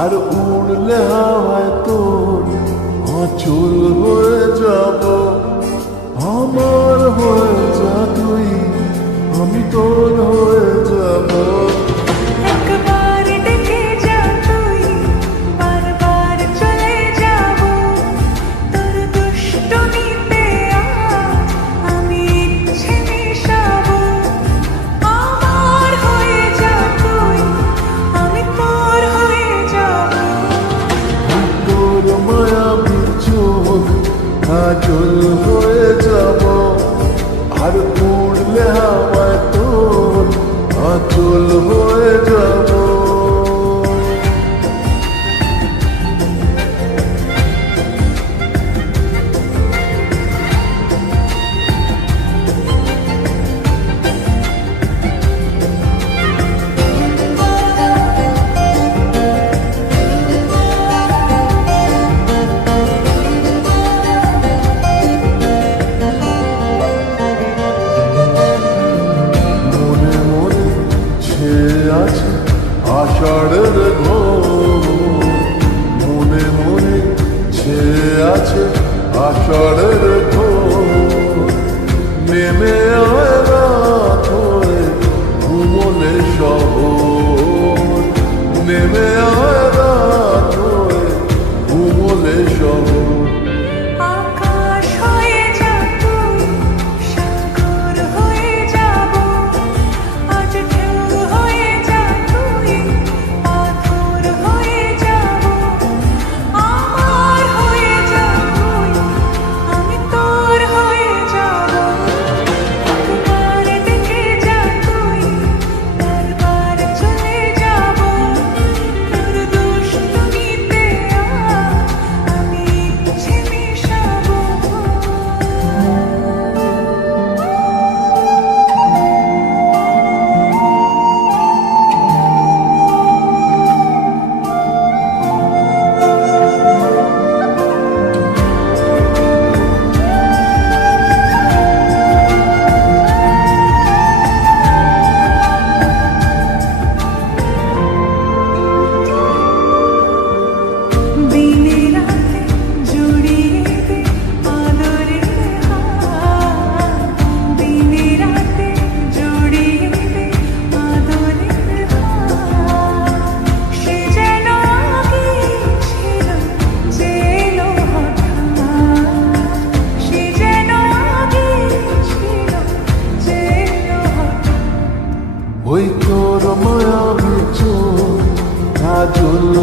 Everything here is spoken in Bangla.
আর উড়লে হাওয়ায় তোর আঁচল হয়ে যাব। আমার হয়ে যা তুই, আমি তোর হয়ে যাব। একবার ডেকে যা তুই, বারবার চলে যাব। তোর দুষ্টুমিতে আমি ইচ্ছে মিশাবো। আমার হয়ে যা তুই, আমি তোর হয়ে যাব। তোর মায়াবী চোখ কাজল হয়ে যাব। আর উড়লে হাওয়ায় তোর আঁচল হয়ে যাব। আছে আষাঢ়ের ঘোর, মনে মনে ছেয়ে আছে আষাঢ়ের ঘোর। নেমে আয় রাত হয়ে ঘুমলে শহর, নেমে আয় রাত হয়ে ঘুমলে শহর। আকাশ হয়ে যা তুই, সাগর হয়ে যাব। আজ ঢেউ হয়ে যা তুই, পাথর হয়ে যাব। আমার হয়ে যা তুই, আমি তোর হয়ে যাব। একবার ডেকে যা তুই, বারবার চলে যাব। তোর দুষ্টুমিতে আমি ইচ্ছে মিশাবো। দিনে রাতে জড়িয়ে দে আদরের হাত। দিনে রাতে জড়িয়ে দে আদরের হাত। সে যেন আগে ছিল যে এলো হঠাৎ। সে যেন আগে ছিল যে এলো হঠাৎ। ওই তোর মায়াবী চোখ কাজল